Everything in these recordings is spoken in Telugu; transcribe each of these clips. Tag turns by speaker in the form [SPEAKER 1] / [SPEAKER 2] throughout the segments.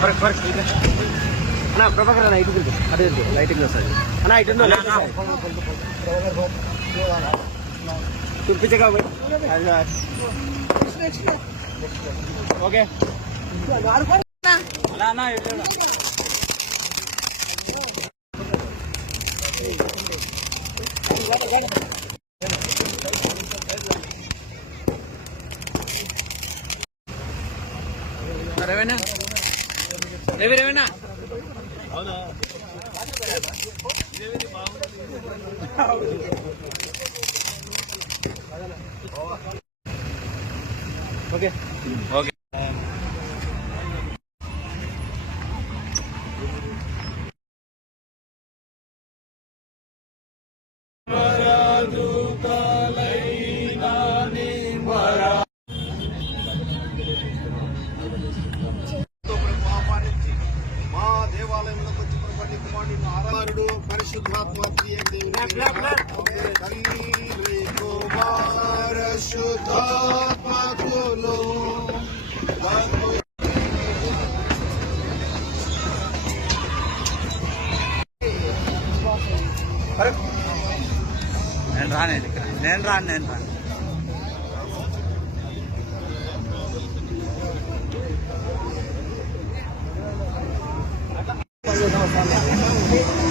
[SPEAKER 1] Nah, berapa kira naik itu ada nah, itu lighting dosa aja. itu Oke. Ada yang Ravi రవేనా okay. Okay. నేను రాను ఇక్కడ నేను రాను నేను రాను
[SPEAKER 2] ఆయనకి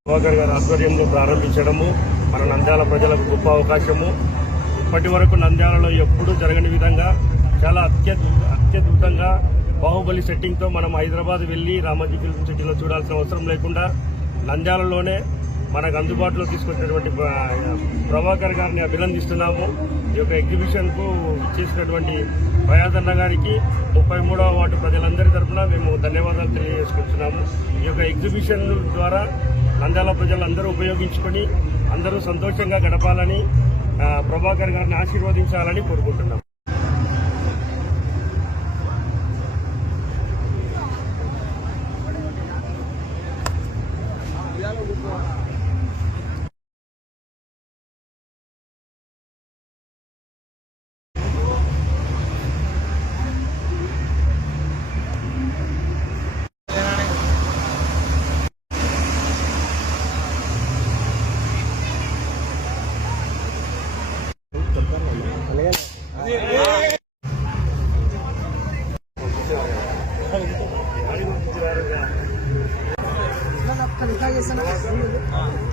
[SPEAKER 3] ప్రభాకర్ గారి ఆధ్వర్యంలో ప్రారంభించడము మన నంద్యాల ప్రజలకు గొప్ప అవకాశము. ఇప్పటి వరకు నంద్యాలలో ఎప్పుడూ జరగని విధంగా చాలా అత్యద్భుత అత్యద్భుతంగా బాహుబలి సెట్టింగ్తో మనం హైదరాబాద్ వెళ్ళి రామోజీ ఫిల్మ్ సిటీలో చూడాల్సిన అవసరం లేకుండా నంద్యాలలోనే మనకు అందుబాటులో తీసుకొచ్చినటువంటి ప్రభాకర్ గారిని అభినందిస్తున్నాము. ఈ యొక్క ఎగ్జిబిషన్కు చేసినటువంటి భయాదన్న గారికి ముప్పై మూడవ వార్డు ప్రజలందరి తరఫున మేము ధన్యవాదాలు తెలియజేసుకుంటున్నాము. ఈ యొక్క ఎగ్జిబిషన్ ద్వారా నంద్యాల ప్రజలందరూ ఉపయోగించుకొని అందరూ సంతోషంగా గడపాలని ప్రభాకర్ గారిని ఆశీర్వదించాలని కోరుకుంటున్నాం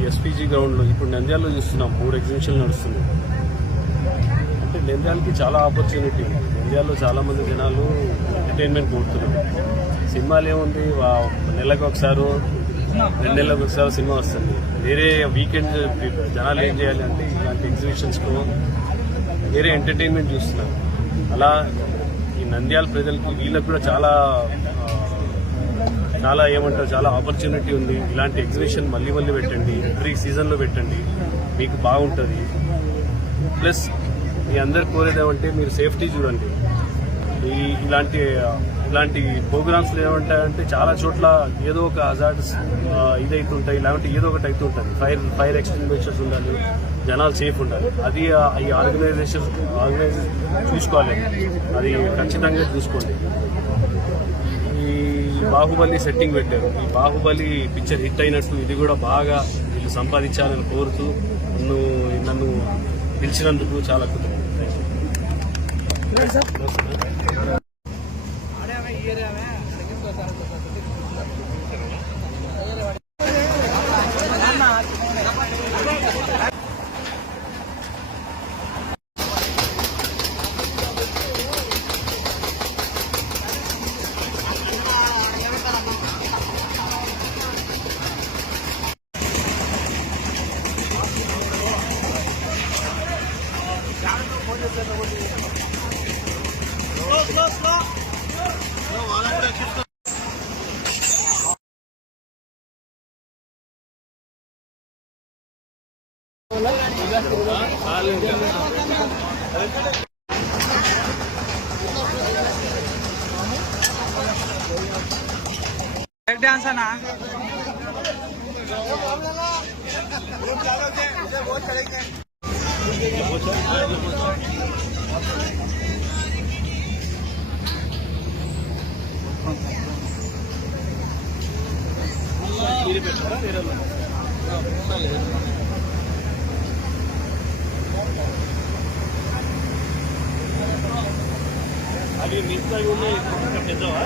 [SPEAKER 3] ఈ ఎస్పీజీ గ్రౌండ్లో ఇప్పుడు నంద్యాలలో చూస్తున్నాం మూడు ఎగ్జిబిషన్లు నడుస్తున్నాయి. అంటే నంద్యాలకి చాలా ఆపర్చునిటీ నంద్యాలలో చాలామంది జనాలు ఎంటర్టైన్మెంట్ కోరుతున్నారు. సినిమాలు ఏముంది? వా- నెలకు ఒకసారి రెండు నెలలకు ఒకసారి సినిమా వస్తుంది. వేరే వీకెండ్ జనాలు ఏం చేయాలి అంటే ఇలాంటి ఎగ్జిబిషన్స్కు వేరే ఎంటర్టైన్మెంట్ చూస్తున్నారు. అలా ఈ నంద్యాల ప్రజలకి వీళ్ళకి కూడా చాలా చాలా ఏమంటారు చాలా ఆపర్చునిటీ ఉంది. ఇలాంటి ఎగ్జిబిషన్ మళ్ళీ మళ్ళీ పెట్టండి ఎవ్రీ సీజన్లో పెట్టండి. మీకు బాగుంటుంది. ప్లస్ మీ అందరు కోరేది ఏమంటే మీరు సేఫ్టీ చూడండి. ఈ ఇలాంటి ఇలాంటి ప్రోగ్రామ్స్ ఏమంటాయంటే చాలా చోట్ల ఏదో ఒక హజార్డ్స్ ఇదైతుంటాయి లేకుంటే ఏదో ఒకటి అవుతుంటుంది ఫైర్ ఫైర్ ఎక్స్టింగ్విషర్స్ ఉండాలి జనాలు సేఫ్ ఉండాలి. అది ఈ ఆర్గనైజేషన్ ఆర్గనైజేషన్ చూసుకోవాలి. అది ఖచ్చితంగా చూసుకోండి. బాహుబలి సెట్టింగ్ పెట్టారు. ఈ బాహుబలి పిక్చర్ హిట్ అయినట్టు ఇది కూడా బాగా వీళ్ళు సంపాదించాలని కోరుతూ నన్ను నన్ను పిలిచినందుకు చాలా కృతజ్ఞతలు. डांस है
[SPEAKER 2] ना? बहुत चलेंगे
[SPEAKER 3] అవి మిగతా ఉన్నాయి పెద్దవా